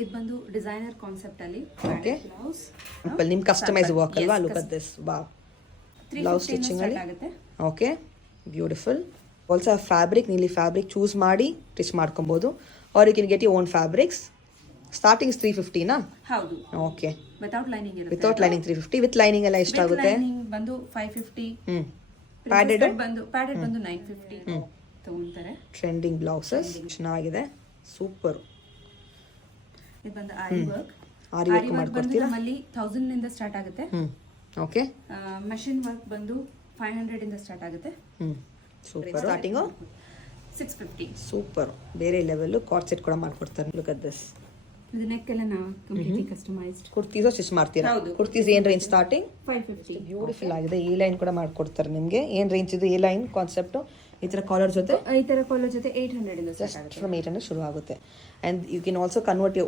ಇದು ಬಂದು designer concept ಅಲ್ಲಿ Okay. ಬ್ಲೌಸ್ ನಿಮ್ ಕಸ್ಟಮೈಸ್ ವರ್ಕ್ ಅಲ್ವಾ look at this wow blouse stitching ಅಲ್ಲಿ ಆಗುತ್ತೆ. ಓಕೆ ಬ್ಯೂಟಿಫುಲ್ ಆಲ್ಸೋ ಫ್ಯಾಬ್ರಿಕ್ ನೀಲಿ ಫ್ಯಾಬ್ರಿಕ್ ಚೂಸ್ ಮಾಡಿ ಸ್ಟಿಚ್ ಮಾಡ್ಕೊಬೋದು are you can get you own fabrics starting 350 ನಾ ಹೌದು ಓಕೆ ವಿತೌಟ್ ಲೈನಿಂಗ್ ಇರುತ್ತೆ. ವಿತೌಟ್ ಲೈನಿಂಗ್ 350 ವಿತ್ ಲೈನಿಂಗ್ ಎಲ್ಲ ಎಷ್ಟಾಗುತ್ತೆ ಲೈನಿಂಗ್ ಬಂದು 550 ಪ್ಯಾಡೆಡ್ ಪ್ಯಾಡೆಡ್ ಬಂದು 950 ತಗೊಂತಾರೆ. ಟ್ರೆಂಡಿಂಗ್ ಬ್ಲೌಸಸ್ ಚೆನ್ನಾಗಿದೆ ಸೂಪರ್ ಇದು ಬಂದು ಆರಿ ವರ್ಕ್ ಆರಿ ವರ್ಕ್ ಮಾಡ್ಕೊಡ್ತೀರಾ ನಮ್ಮಲ್ಲಿ 1000 ನಿಂದ ಸ್ಟಾರ್ಟ್ ಆಗುತ್ತೆ. ಓಕೆ ಮಷಿನ್ ವರ್ಕ್ ಬಂದು 500 ಇಂದ ಸ್ಟಾರ್ಟ್ ಆಗುತ್ತೆ. Super starting 650. ಸೂಪರ್ ಬೇರೆ ಲೆವೆಲ್ ಕಾರ್ಡ್ ಸೆಟ್ ಕೂಡ ಮಾಡ್ಕೊಡ್ತಾರೆ ಲುಕ್ ಅಟ್ ದಿಸ್ ಇದು ನೆಕ್ ಎಲ್ಲ ನಾವು ಕಂಪ್ಲೀಟ್ಲಿ ಕಸ್ಟಮೈಸ್ಡ್ ಕುರ್ತೀಸ್ ಸ್ಟಿಚ್ ಮಾಡ್ತೀರಾ ಹೌದು. ಕುರ್ತೀಸ್ ಏನ್ ರೇಂಜ್ ಸ್ಟಾರ್ಟಿಂಗ್ 550. ಬ್ಯೂಟಿಫುಲ್ ಆಗಿದೆ ಈ ಲೈನ್ ಕೂಡ ಮಾಡ್ಕೊಡ್ತಾರೆ ನಿಮಗೆ ಏನ್ ರೇಂಜ್ ಇದು ಈ ಲೈನ್ ಕಾನ್ಸೆಪ್ಟ್ ಈ ತರ ಕಾಲರ್ ಜೊತೆ ಈ ತರ ಕಾಲರ್ ಜೊತೆ 800 ಇಂದ ಸ್ಟಾರ್ಟ್ ಜಸ್ಟ್ ಆಗುತ್ತೆ. ಫ್ರಮ್ 800 ಶುರು ಆಗುತ್ತೆ and you can also convert